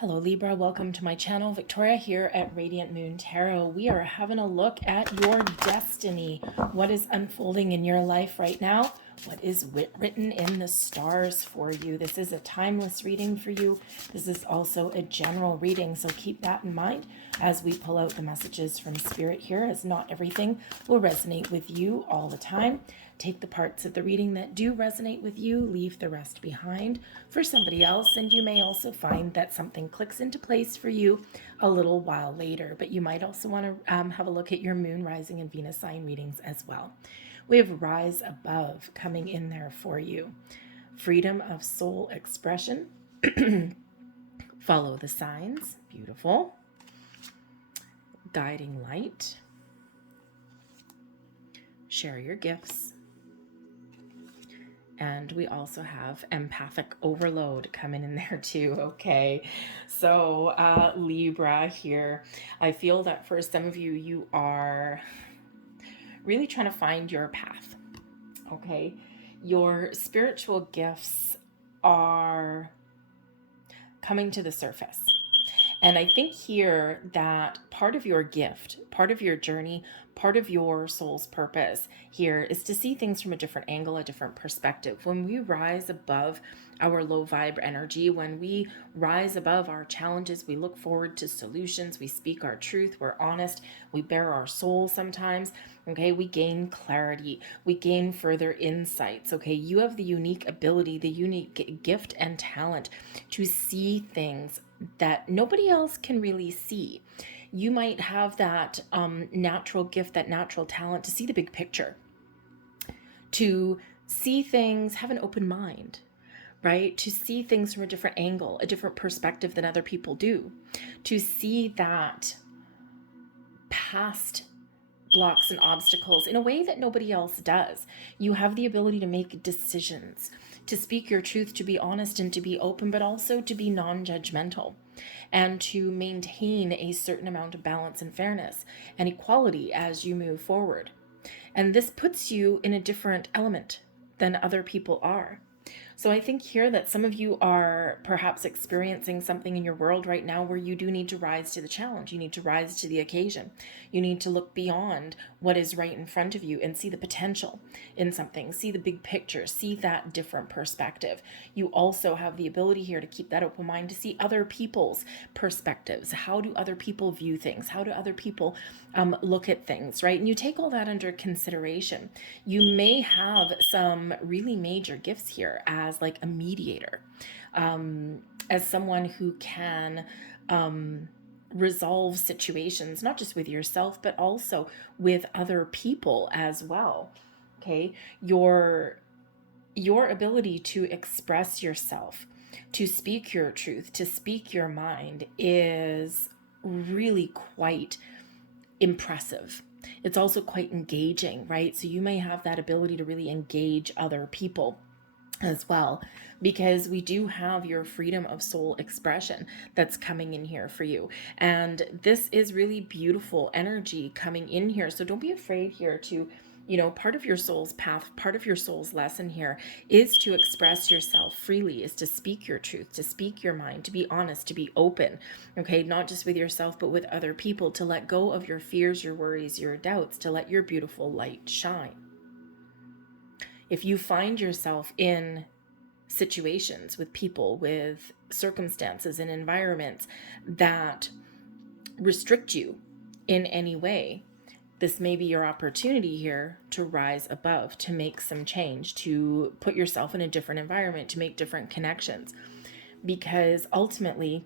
Hello Libra, welcome to my channel. Victoria here at Radiant Moon Tarot. We are having a look at your destiny. What is unfolding in your life right now? What is written in the stars for you? This is a timeless reading for you. This is also a general reading, so keep that in mind as we pull out the messages from Spirit here, as not everything will resonate with you all the time. Take the parts of the reading that do resonate with you, leave the rest behind for somebody else, and you may also find that something clicks into place for you a little while later. But you might also want to have a look at your moon, rising, and Venus sign readings as well. We have Rise Above coming in there for you. Freedom of soul expression. Follow the signs. Beautiful. Guiding light. Share your gifts. And we also have empathic overload coming in there too, okay? So Libra here, I feel that for some of you, you are really trying to find your path, okay? Your spiritual gifts are coming to the surface. And I think here that part of your gift, part of your journey, part of your soul's purpose here is to see things from a different angle, a different perspective. When we rise above our low vibe energy, when we rise above our challenges, we look forward to solutions, we speak our truth, we're honest, we bare our soul sometimes, okay, we gain clarity, we gain further insights, okay? You have the unique ability, the unique gift and talent to see things that nobody else can really see. You might have that natural gift, that natural talent to see the big picture, to see things, have an open mind, right? To see things from a different angle, a different perspective than other people do, to see that past blocks and obstacles in a way that nobody else does. You have the ability to make decisions, to speak your truth, to be honest and to be open, but also to be non-judgmental and to maintain a certain amount of balance and fairness and equality as you move forward. And this puts you in a different element than other people are. So I think here that some of you are perhaps experiencing something in your world right now where you do need to rise to the challenge. You need to rise to the occasion. You need to look beyond what is right in front of you and see the potential in something, see the big picture, see that different perspective. You also have the ability here to keep that open mind, to see other people's perspectives. How do other people view things? How do other people look at things, right? And you take all that under consideration. You may have some really major gifts here as like a mediator, as someone who can resolve situations, not just with yourself, but also with other people as well. Okay, your ability to express yourself, to speak your truth, to speak your mind is really quite impressive. It's also quite engaging, right? So you may have that ability to really engage other people as well, because we do have your freedom of soul expression that's coming in here for you. And this is really beautiful energy coming in here. So don't be afraid here to, part of your soul's path, part of your soul's lesson here is to express yourself freely, is to speak your truth, to speak your mind, to be honest, to be open, okay? Not just with yourself, but with other people, to let go of your fears, your worries, your doubts, to let your beautiful light shine. If you find yourself in situations with people, with circumstances and environments that restrict you in any way, this may be your opportunity here to rise above, to make some change, to put yourself in a different environment, to make different connections. Because ultimately,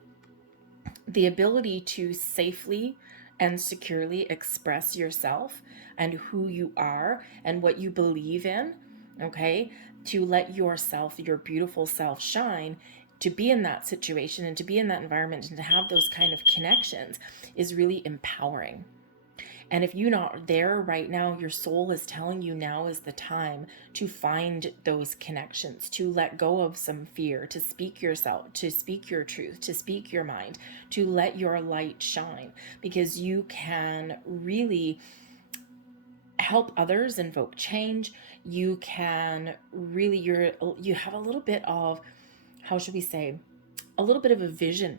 the ability to safely and securely express yourself and who you are and what you believe in, okay, to let yourself, your beautiful self, shine, to be in that situation and to be in that environment and to have those kind of connections is really empowering. And if you're not there right now, your soul is telling you now is the time to find those connections, to let go of some fear, to speak yourself, to speak your truth, to speak your mind, to let your light shine, because you can really help others invoke change. You can really, you have a little bit of, how should we say, a little bit of a vision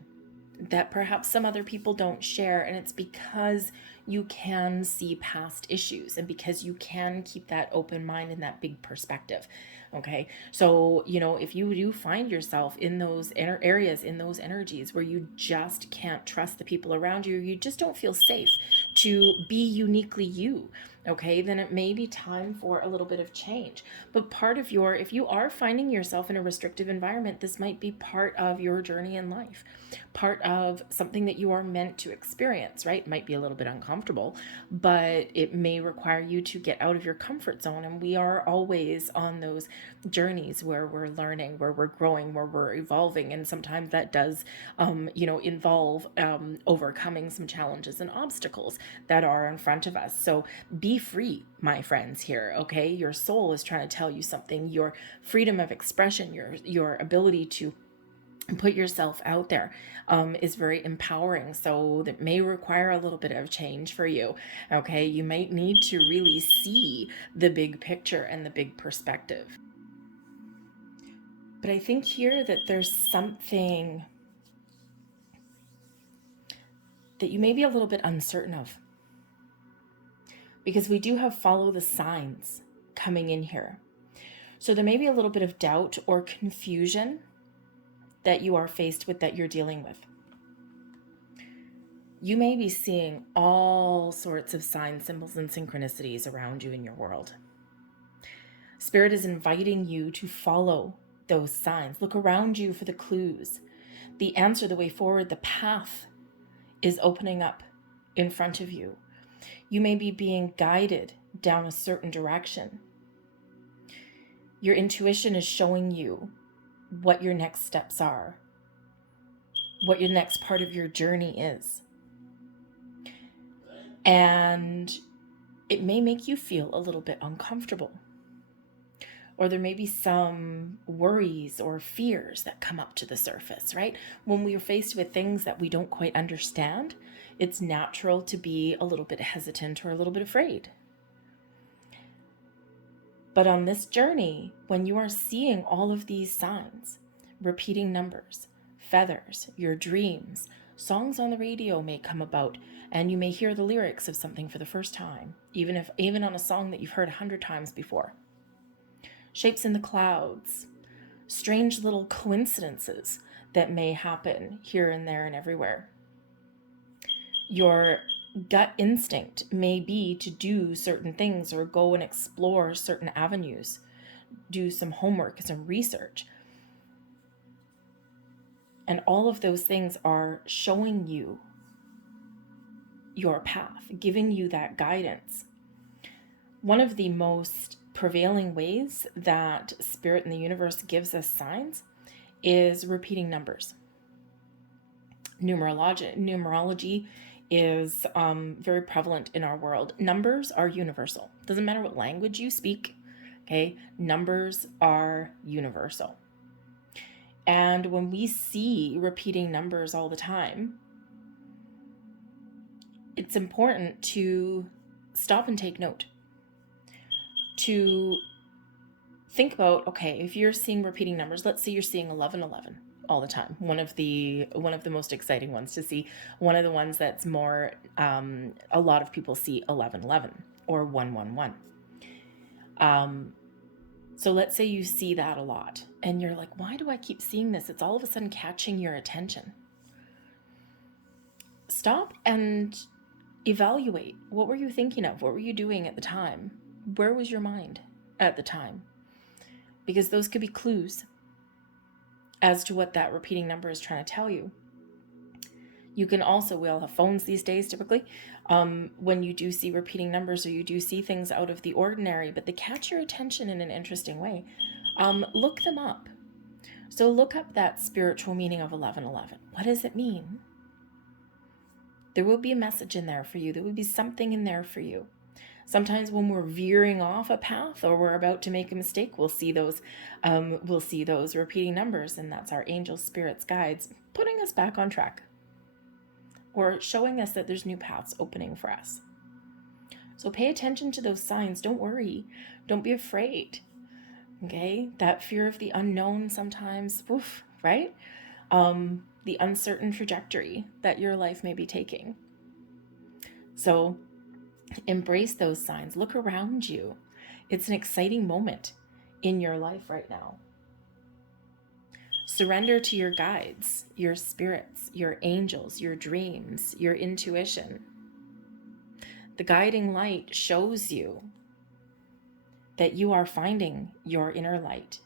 that perhaps some other people don't share. And it's because you can see past issues and because you can keep that open mind and that big perspective. Okay. So, if you do find yourself in those inner areas, in those energies where you just can't trust the people around you, you just don't feel safe to be uniquely you, okay, then it may be time for a little bit of change. But if you are finding yourself in a restrictive environment, this might be part of your journey in life, part of something that you are meant to experience, right? It might be a little bit uncomfortable, but it may require you to get out of your comfort zone. And we are always on those journeys where we're learning, where we're growing, where we're evolving. And sometimes that does, involve overcoming some challenges and obstacles that are in front of us. So be free, my friends, here, okay? Your soul is trying to tell you something. Your freedom of expression, your ability to put yourself out there is very empowering. So that may require a little bit of change for you, okay? You might need to really see the big picture and the big perspective. But I think here that there's something that you may be a little bit uncertain of, because we do have follow the signs coming in here. So there may be a little bit of doubt or confusion that you are faced with, that you're dealing with. You may be seeing all sorts of signs, symbols, and synchronicities around you in your world. Spirit is inviting you to follow those signs. Look around you for the clues, the answer, the way forward. The path is opening up in front of you. You may be being guided down a certain direction. Your intuition is showing you what your next steps are, what your next part of your journey is. And it may make you feel a little bit uncomfortable. Or there may be some worries or fears that come up to the surface, right? When we are faced with things that we don't quite understand, it's natural to be a little bit hesitant or a little bit afraid. But on this journey, when you are seeing all of these signs, repeating numbers, feathers, your dreams, songs on the radio may come about, and you may hear the lyrics of something for the first time, even on a song that you've heard 100 times before. Shapes in the clouds, strange little coincidences that may happen here and there and everywhere. Your gut instinct may be to do certain things or go and explore certain avenues, do some homework, some research. And all of those things are showing you your path, giving you that guidance. One of the most prevailing ways that Spirit and the universe gives us signs is repeating numbers. Numerology is very prevalent in our world. Numbers are universal. Doesn't matter what language you speak, okay? Numbers are universal. And when we see repeating numbers all the time, it's important to stop and take note. To think about, okay, if you're seeing repeating numbers, let's say you're seeing 1111 all the time. One of the most exciting ones to see. One of the ones that's more, a lot of people see 1111 or 111. So let's say you see that a lot and you're like, why do I keep seeing this? It's all of a sudden catching your attention. Stop and evaluate. What were you thinking of? What were you doing at the time? Where was your mind at the time? Because those could be clues as to what that repeating number is trying to tell you. You can also, we all have phones these days typically, when you do see repeating numbers or you do see things out of the ordinary, but they catch your attention in an interesting way, look them up. So look up that spiritual meaning of 1111. What does it mean? There will be a message in there for you. There will be something in there for you. Sometimes when we're veering off a path or we're about to make a mistake, we'll see those repeating numbers, and that's our angels, spirits, guides putting us back on track or showing us that there's new paths opening for us. So pay attention to those signs. Don't worry. Don't be afraid. Okay? That fear of the unknown sometimes, right? the uncertain trajectory that your life may be taking. So embrace those signs. Look around you. It's an exciting moment in your life right now. Surrender to your guides, your spirits, your angels, your dreams, your intuition. The guiding light shows you that you are finding your inner light.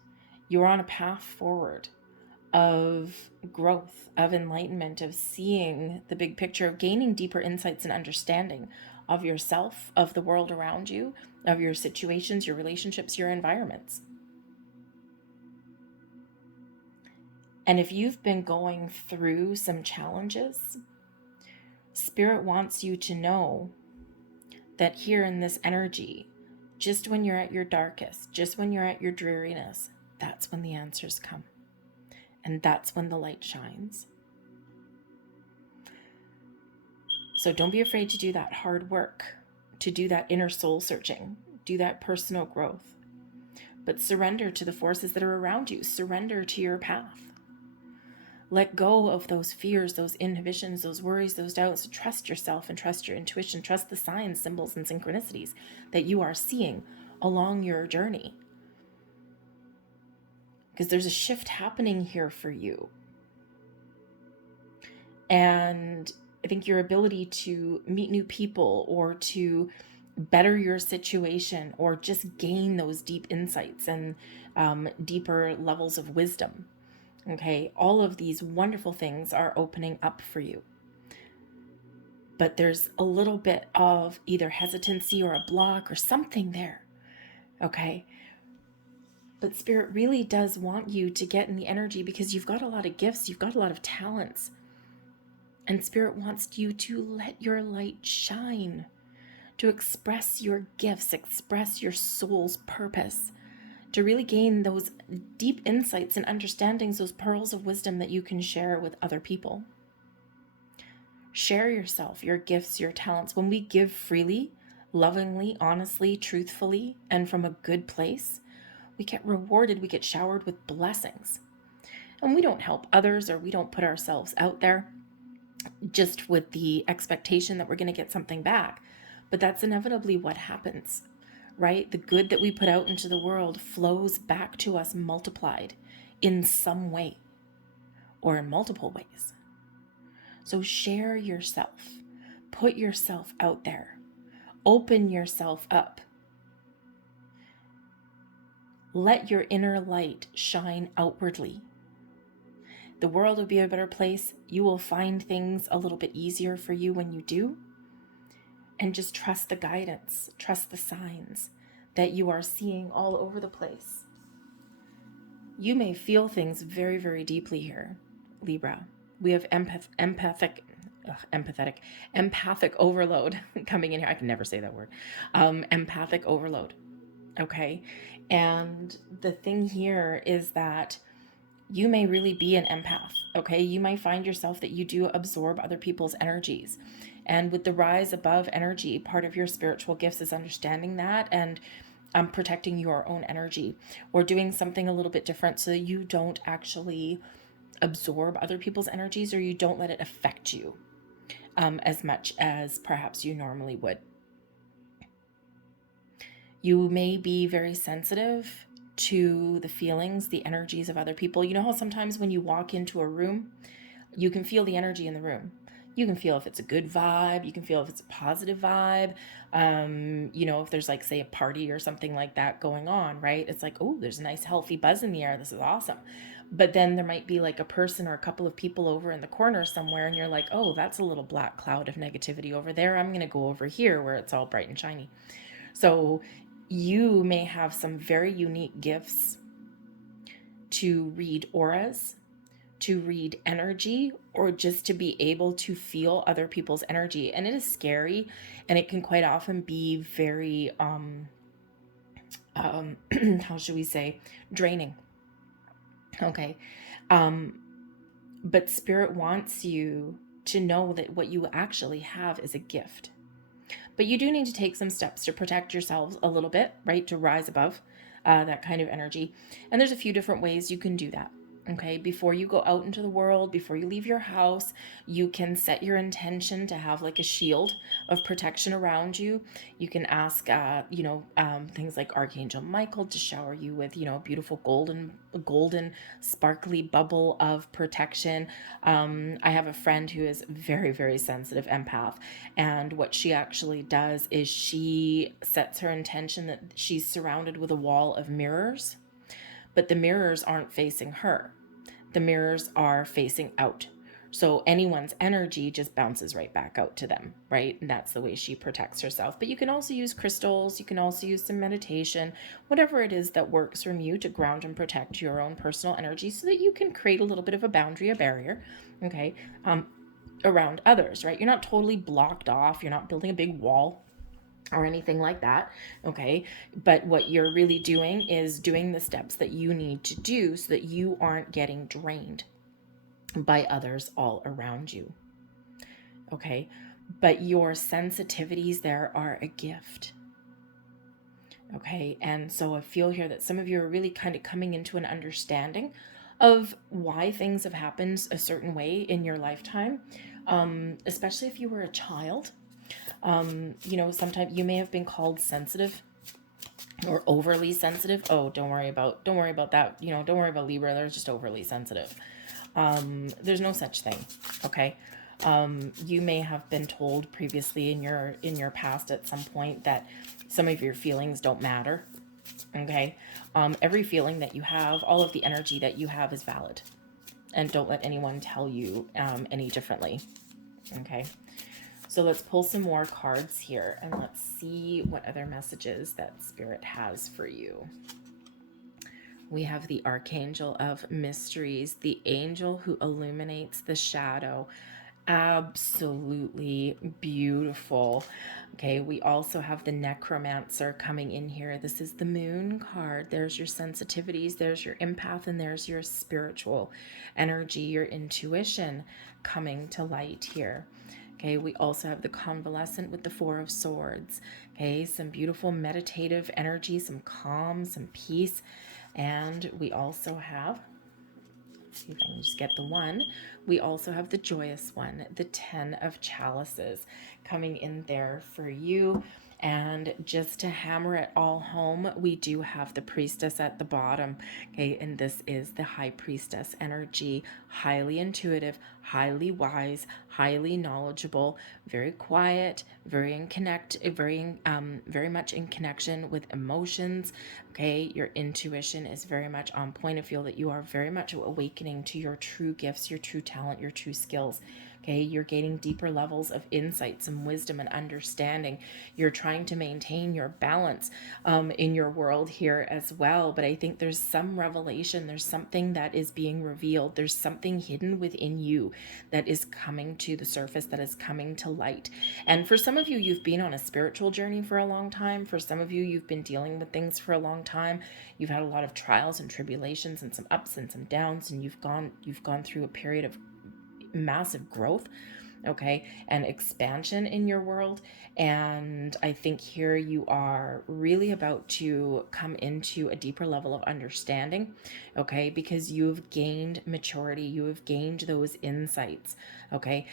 You're on a path forward of growth, of enlightenment, of seeing the big picture, of gaining deeper insights and understanding of yourself, of the world around you, of your situations, your relationships, your environments. And if you've been going through some challenges, Spirit wants you to know that here in this energy, just when you're at your darkest, just when you're at your dreariness, that's when the answers come. And that's when the light shines. So don't be afraid to do that hard work, to do that inner soul searching, do that personal growth. But surrender to the forces that are around you. Surrender to your path. Let go of those fears, those inhibitions, those worries, those doubts. Trust yourself and trust your intuition. Trust the signs, symbols, and synchronicities that you are seeing along your journey. Because there's a shift happening here for you. And I think your ability to meet new people or to better your situation or just gain those deep insights and deeper levels of wisdom. Okay, all of these wonderful things are opening up for you. But there's a little bit of either hesitancy or a block or something there. Okay. But Spirit really does want you to get in the energy because you've got a lot of gifts, you've got a lot of talents. And Spirit wants you to let your light shine, to express your gifts, express your soul's purpose, to really gain those deep insights and understandings, those pearls of wisdom that you can share with other people. Share yourself, your gifts, your talents. When we give freely, lovingly, honestly, truthfully, and from a good place, we get rewarded, we get showered with blessings. And we don't help others or we don't put ourselves out there just with the expectation that we're going to get something back. But that's inevitably what happens, right? The good that we put out into the world flows back to us multiplied in some way or in multiple ways. So share yourself, put yourself out there, open yourself up. Let your inner light shine outwardly. The world will be a better place. You will find things a little bit easier for you when you do. And just trust the guidance, trust the signs that you are seeing all over the place. You may feel things very, very deeply here, Libra. We have empathic overload coming in here. I can never say that word. Empathic overload. Okay. And the thing here is that you may really be an empath. Okay. You might find yourself that you do absorb other people's energies. And with the rise above energy, part of your spiritual gifts is understanding that and protecting your own energy or doing something a little bit different so that you don't actually absorb other people's energies or you don't let it affect you as much as perhaps you normally would. You may be very sensitive to the feelings, the energies of other people. You know how sometimes when you walk into a room, you can feel the energy in the room. You can feel if it's a good vibe. You can feel if it's a positive vibe. If there's like, say, a party or something like that going on, right? It's like, oh, there's a nice healthy buzz in the air. This is awesome. But then there might be like a person or a couple of people over in the corner somewhere and you're like, oh, that's a little black cloud of negativity over there. I'm going to go over here where it's all bright and shiny. So you may have some very unique gifts to read auras, to read energy, or just to be able to feel other people's energy. And it is scary, and it can quite often be very, how should we say, draining. Okay. But Spirit wants you to know that what you actually have is a gift. But you do need to take some steps to protect yourselves a little bit, right? To rise above that kind of energy. And there's a few different ways you can do that. Okay, before you go out into the world, before you leave your house, you can set your intention to have like a shield of protection around you. You can ask, things like Archangel Michael to shower you with, a beautiful golden, sparkly bubble of protection. I have a friend who is very, very sensitive empath, and what she actually does is she sets her intention that she's surrounded with a wall of mirrors, but the mirrors aren't facing her, the mirrors are facing out. So anyone's energy just bounces right back out to them, right? And that's the way she protects herself. But you can also use crystals. You can also use some meditation, whatever it is that works from you to ground and protect your own personal energy so that you can create a little bit of a boundary, a barrier, okay, around others, right? You're not totally blocked off. You're not building a big wall or anything like that, okay? But what you're really doing is doing the steps that you need to do so that you aren't getting drained by others all around you, okay? But your sensitivities there are a gift, okay? And so I feel here that some of you are really kind of coming into an understanding of why things have happened a certain way in your lifetime, especially if you were a child. Sometimes you may have been called sensitive or overly sensitive. Oh, don't worry about that. Don't worry about Libra. They're just overly sensitive. There's no such thing. Okay. You may have been told previously in your past at some point that some of your feelings don't matter. Okay. Every feeling that you have, all of the energy that you have is valid, and don't let anyone tell you any differently. Okay. So let's pull some more cards here and let's see what other messages that Spirit has for you. We have the Archangel of Mysteries, the angel who illuminates the shadow. Absolutely beautiful. Okay, we also have the Necromancer coming in here. This is the Moon card. There's your sensitivities, there's your empath, and there's your spiritual energy, your intuition coming to light here. Okay, we also have the Convalescent with the Four of Swords. Okay, some beautiful meditative energy, some calm, some peace. And we also have, let's see if I can just get the one. We also have the Joyous One, the 10 of Chalices coming in there for you. And just to hammer it all home, we do have the Priestess at the bottom. Okay, and this is the High Priestess energy, highly intuitive, highly wise, highly knowledgeable, very quiet, very much in connection with emotions. Okay, your intuition is very much on point. I feel that you are very much awakening to your true gifts, your true talent, your true skills. Okay, you're gaining deeper levels of insight, some wisdom and understanding. You're trying to maintain your balance in your world here as well. But I think there's some revelation. There's something that is being revealed. There's something hidden within you that is coming to the surface, that is coming to light. And for some of you, you've been on a spiritual journey for a long time. For some of you, you've been dealing with things for a long time. You've had a lot of trials and tribulations and some ups and some downs, and you've gone through a period of massive growth, okay, and expansion in your world. And I think here you are really about to come into a deeper level of understanding, okay, because you've gained maturity, you have gained those insights, okay.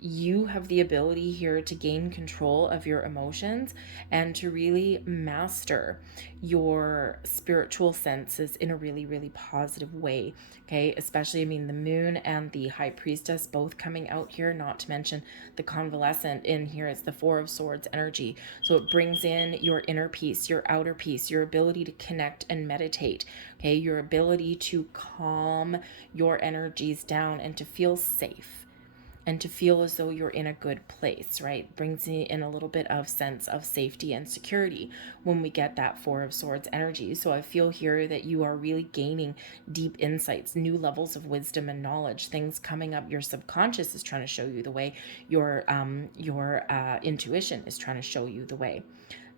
You have the ability here to gain control of your emotions and to really master your spiritual senses in a really, really positive way, okay. Especially, the Moon and the High Priestess both coming out here, not to mention the Convalescent in here. It's the Four of Swords energy. So it brings in your inner peace, your outer peace, your ability to connect and meditate, okay, your ability to calm your energies down and to feel safe and to feel as though you're in a good place, right? Brings in a little bit of sense of safety and security when we get that Four of Swords energy. So I feel here that you are really gaining deep insights, new levels of wisdom and knowledge, things coming up. Your subconscious is trying to show you the way. Your intuition is trying to show you the way.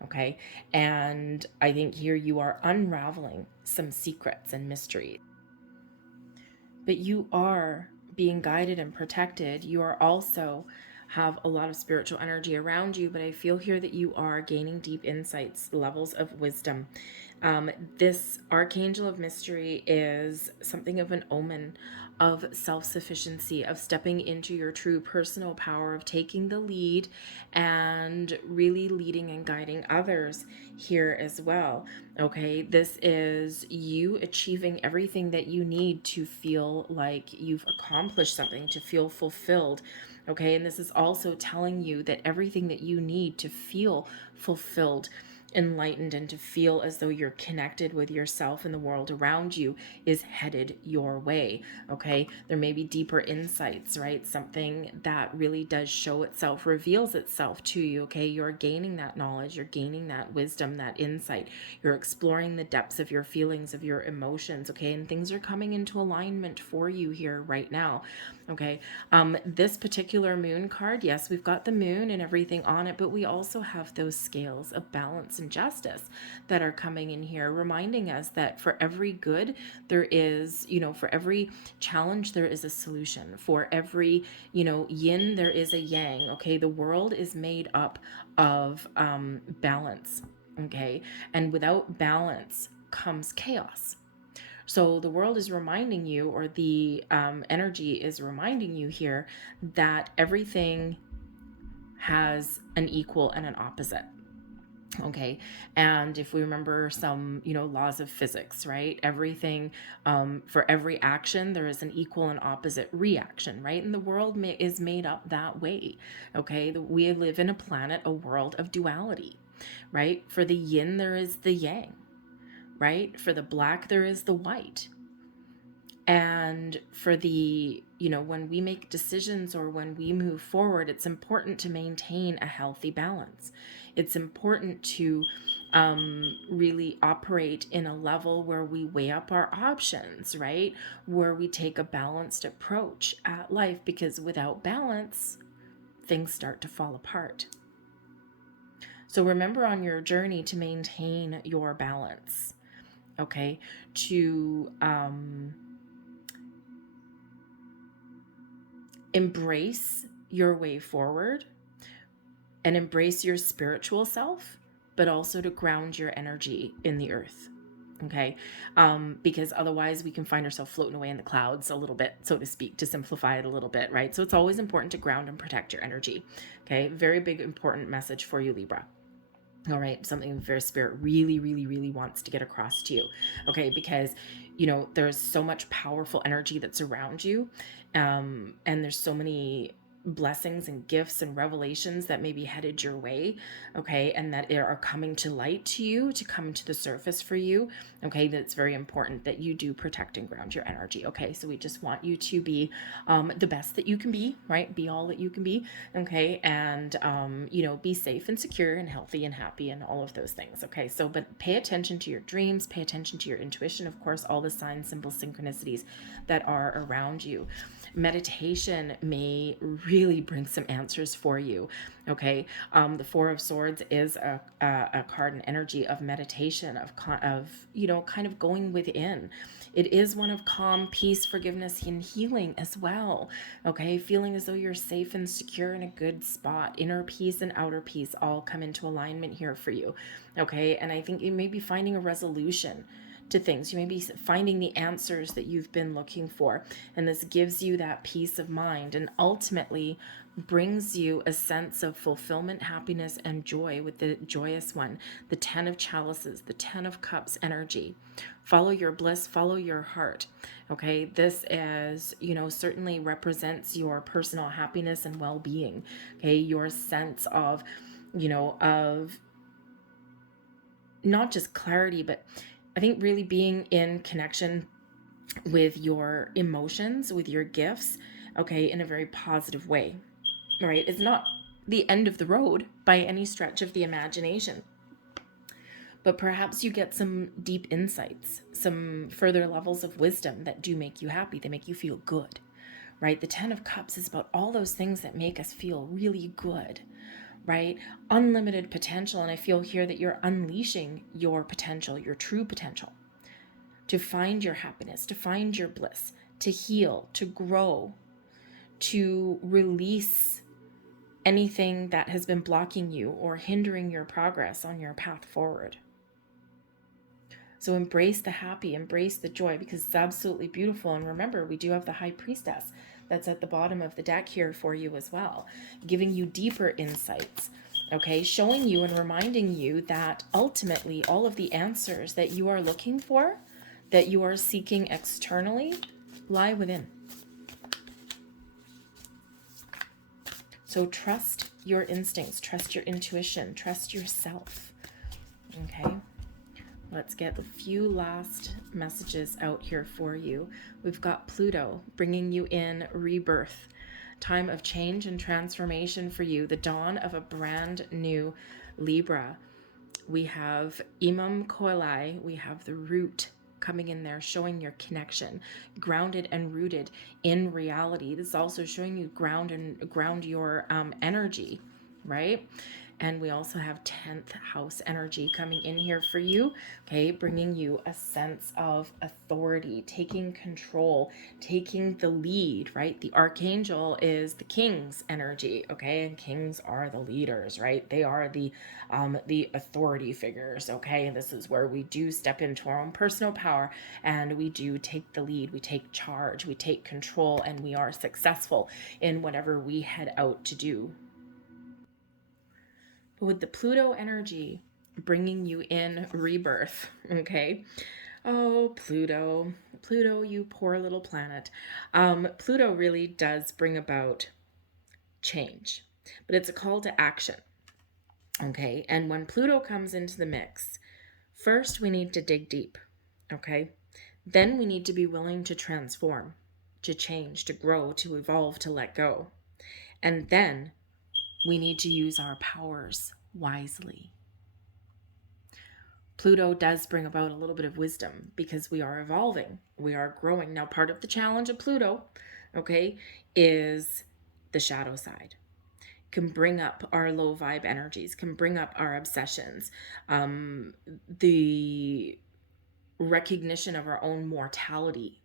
Okay. And I think here you are unraveling some secrets and mysteries. But you are being guided and protected. You are also have a lot of spiritual energy around you, but I feel here that you are gaining deep insights, levels of wisdom. This Archangel of Mystery is something of an omen of self-sufficiency, of stepping into your true personal power, of taking the lead and really leading and guiding others here as well. Okay, this is you achieving everything that you need to feel like you've accomplished something, to feel fulfilled. Okay, and this is also telling you that everything that you need to feel fulfilled, enlightened, and to feel as though you're connected with yourself and the world around you is headed your way. Okay, there may be deeper insights, right? Something that really does show itself, reveals itself to you. Okay, you're gaining that knowledge, you're gaining that wisdom, that insight, you're exploring the depths of your feelings, of your emotions. Okay, and things are coming into alignment for you here right now. Okay, this particular moon card, yes, we've got the moon and everything on it, but we also have those scales of balance and justice that are coming in here, reminding us that for every good, there is, for every challenge, there is a solution. For every, yin, there is a yang. Okay, the world is made up of balance. Okay, and without balance comes chaos. So the world is reminding you, or the energy is reminding you here, that everything has an equal and an opposite. Okay, and if we remember some, laws of physics, right? Everything, for every action, there is an equal and opposite reaction, right? And the world is made up that way. Okay, we live in a planet, a world of duality, right? For the yin, there is the yang, right? For the black, there is the white. And for the, when we make decisions or when we move forward, it's important to maintain a healthy balance. It's important to really operate in a level where we weigh up our options, right? Where we take a balanced approach at life, because without balance, things start to fall apart. So remember on your journey to maintain your balance, okay? To embrace your way forward and embrace your spiritual self, but also to ground your energy in the earth. Okay, because otherwise we can find ourselves floating away in the clouds a little bit, so to speak, to simplify it a little bit, right? So it's always important to ground and protect your energy. Okay, very big, important message for you, Libra. All right, something very spirit really, really, really wants to get across to you. Okay, because there's so much powerful energy that's around you, and there's so many blessings and gifts and revelations that may be headed your way, okay, and that are coming to light to you, to come to the surface for you. Okay, that's very important that you do protect and ground your energy. Okay, so we just want you to be the best that you can be, right? Be all that you can be. Okay, and be safe and secure and healthy and happy and all of those things. Okay, so but pay attention to your dreams, pay attention to your intuition, of course, all the signs, symbols, synchronicities that are around you. Meditation may really bring some answers for you. Okay, the Four of Swords is a card and energy of meditation, of kind of going within. It is one of calm, peace, forgiveness, and healing as well. Okay, feeling as though you're safe and secure in a good spot. Inner peace and outer peace all come into alignment here for you. Okay, and I think you may be finding a resolution to things. You may be finding the answers that you've been looking for, and this gives you that peace of mind and ultimately brings you a sense of fulfillment, happiness, and joy with the joyous one, the 10 of chalices, the 10 of cups energy. Follow your bliss, follow your heart. Okay, this is, certainly represents your personal happiness and well-being. Okay, your sense of, of not just clarity, but I think really being in connection with your emotions, with your gifts, okay, in a very positive way, right? It's not the end of the road by any stretch of the imagination, but perhaps you get some deep insights, some further levels of wisdom that do make you happy, they make you feel good, right? The 10 of Cups is about all those things that make us feel really good, right? Unlimited potential. And I feel here that you're unleashing your potential, your true potential, to find your happiness, to find your bliss, to heal, to grow, to release anything that has been blocking you or hindering your progress on your path forward. So embrace the happy, embrace the joy, because it's absolutely beautiful. And remember, we do have the High Priestess that's at the bottom of the deck here for you as well, giving you deeper insights, okay? Showing you and reminding you that ultimately all of the answers that you are looking for, that you are seeking externally, lie within. So trust your instincts, trust your intuition, trust yourself, okay? Let's get a few last messages out here for you. We've got Pluto bringing you in rebirth, time of change and transformation for you, the dawn of a brand new Libra. We have Imam Koalai, we have the root coming in there, showing your connection, grounded and rooted in reality. This is also showing you ground your energy, right? And we also have 10th house energy coming in here for you, okay? Bringing you a sense of authority, taking control, taking the lead, right? The archangel is the king's energy, okay? And kings are the leaders, right? They are the authority figures, okay? And this is where we do step into our own personal power, and we do take the lead, we take charge, we take control, and we are successful in whatever we head out to do. With the Pluto energy bringing you in rebirth, okay? Oh, Pluto, you poor little planet. Pluto really does bring about change, but it's a call to action, okay? And when Pluto comes into the mix, first we need to dig deep, okay? Then we need to be willing to transform, to change, to grow, to evolve, to let go. And then we need to use our powers wisely. Pluto does bring about a little bit of wisdom because we are evolving, we are growing. Now, part of the challenge of Pluto, okay, is the shadow side. Can bring up our low vibe energies, can bring up our obsessions, the recognition of our own mortality.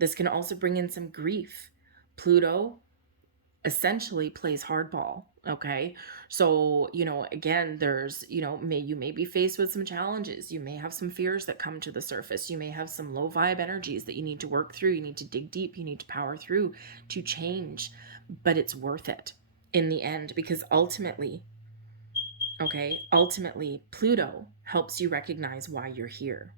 This can also bring in some grief. Pluto essentially plays hardball, okay? So, again, there's, you may be faced with some challenges. You may have some fears that come to the surface. You may have some low vibe energies that you need to work through. You need to dig deep. You need to power through to change, but it's worth it in the end, because ultimately, Pluto helps you recognize why you're here,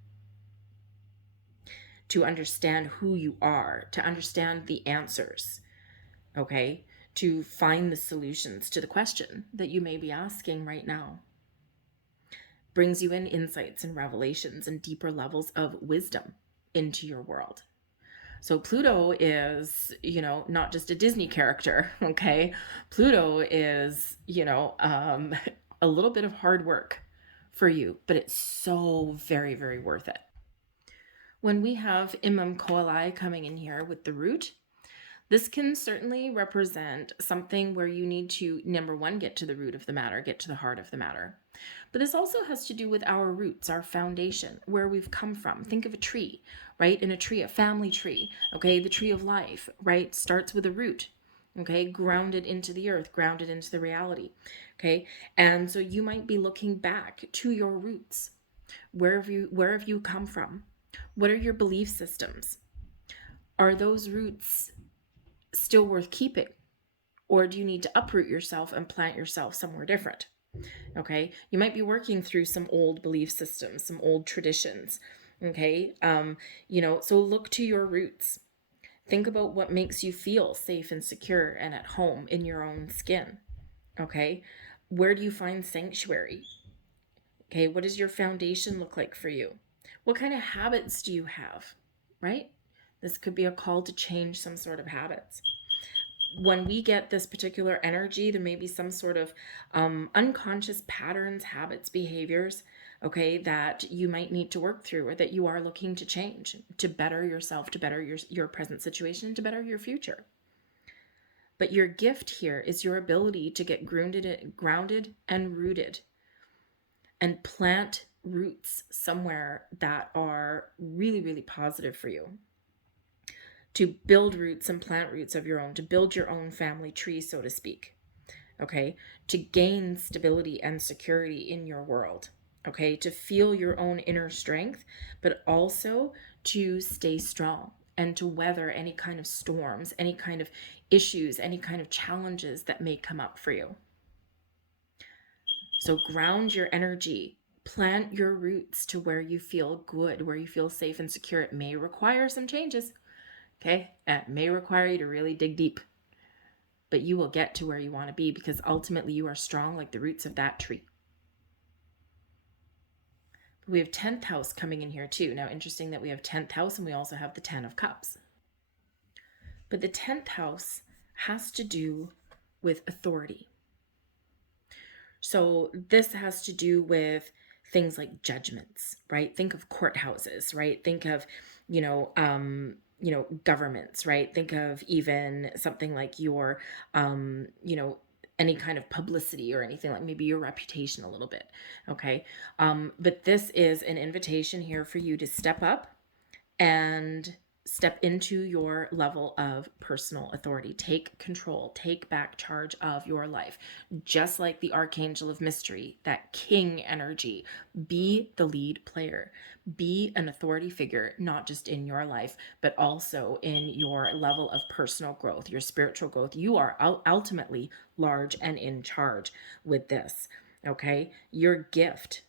to understand who you are, to understand the answers, okay? To find the solutions to the question that you may be asking right now. Brings you in insights and revelations and deeper levels of wisdom into your world. So Pluto is, not just a Disney character, okay? Pluto is, a little bit of hard work for you, but it's so very, very worth it. When we have Imam Koalai coming in here with the root, this can certainly represent something where you need to, number one, get to the root of the matter, get to the heart of the matter. But this also has to do with our roots, our foundation, where we've come from. Think of a tree, right? In a tree, a family tree, okay? The tree of life, right? Starts with a root, okay? Grounded into the earth, grounded into the reality, okay? And so you might be looking back to your roots. Where have you come from? What are your belief systems? Are those roots still worth keeping? Or do you need to uproot yourself and plant yourself somewhere different? Okay, you might be working through some old belief systems, some old traditions. Okay, so look to your roots. Think about what makes you feel safe and secure and at home in your own skin. Okay, where do you find sanctuary? Okay, what does your foundation look like for you? What kind of habits do you have, right? This could be a call to change some sort of habits. When we get this particular energy, there may be some sort of unconscious patterns, habits, behaviors, okay, that you might need to work through, or that you are looking to change to better yourself, to better your present situation, to better your future. But your gift here is your ability to get grounded and rooted and plant roots somewhere that are really, really positive for you. To build roots and plant roots of your own, to build your own family tree, so to speak. okay, to gain stability and security in your world, okay, to feel your own inner strength, but also to stay strong and to weather any kind of storms, any kind of issues, any kind of challenges that may come up for you. So ground your energy, plant your roots to where you feel good, where you feel safe and secure. It may require some changes, okay? It may require you to really dig deep, but you will get to where you want to be because ultimately you are strong like the roots of that tree. We have 10th house coming in here too. Now, interesting that we have 10th house and we also have the 10 of cups. But the 10th house has to do with authority. So this has to do with things like judgments, right? Think of courthouses, right? Think of, governments, right? Think of even something like your, any kind of publicity or anything, like maybe your reputation a little bit. Okay. But this is an invitation here for you to step up and step into your level of personal authority. Take control, take back charge of your life. Just like the Archangel of Mystery, that king energy, be the lead player. Be an authority figure, not just in your life, but also in your level of personal growth, your spiritual growth. You are ultimately large and in charge with this, okay? Your gift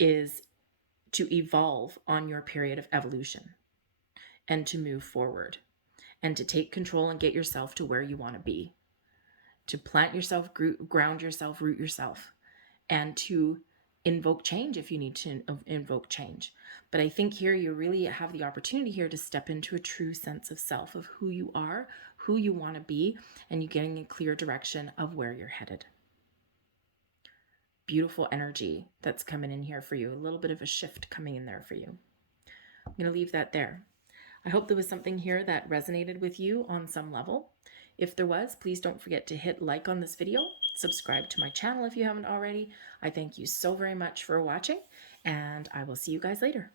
is to evolve on your period of evolution and to move forward and to take control and get yourself to where you want to be, to plant yourself, ground yourself, root yourself, and to invoke change if you need to invoke change. But I think here you really have the opportunity here to step into a true sense of self, of who you are, who you want to be, and you getting a clear direction of where you're headed. Beautiful energy that's coming in here for you. A little bit of a shift coming in there for you. I'm going to leave that there. I hope there was something here that resonated with you on some level. If there was, please don't forget to hit like on this video, subscribe to my channel if you haven't already. I thank you so very much for watching, and I will see you guys later.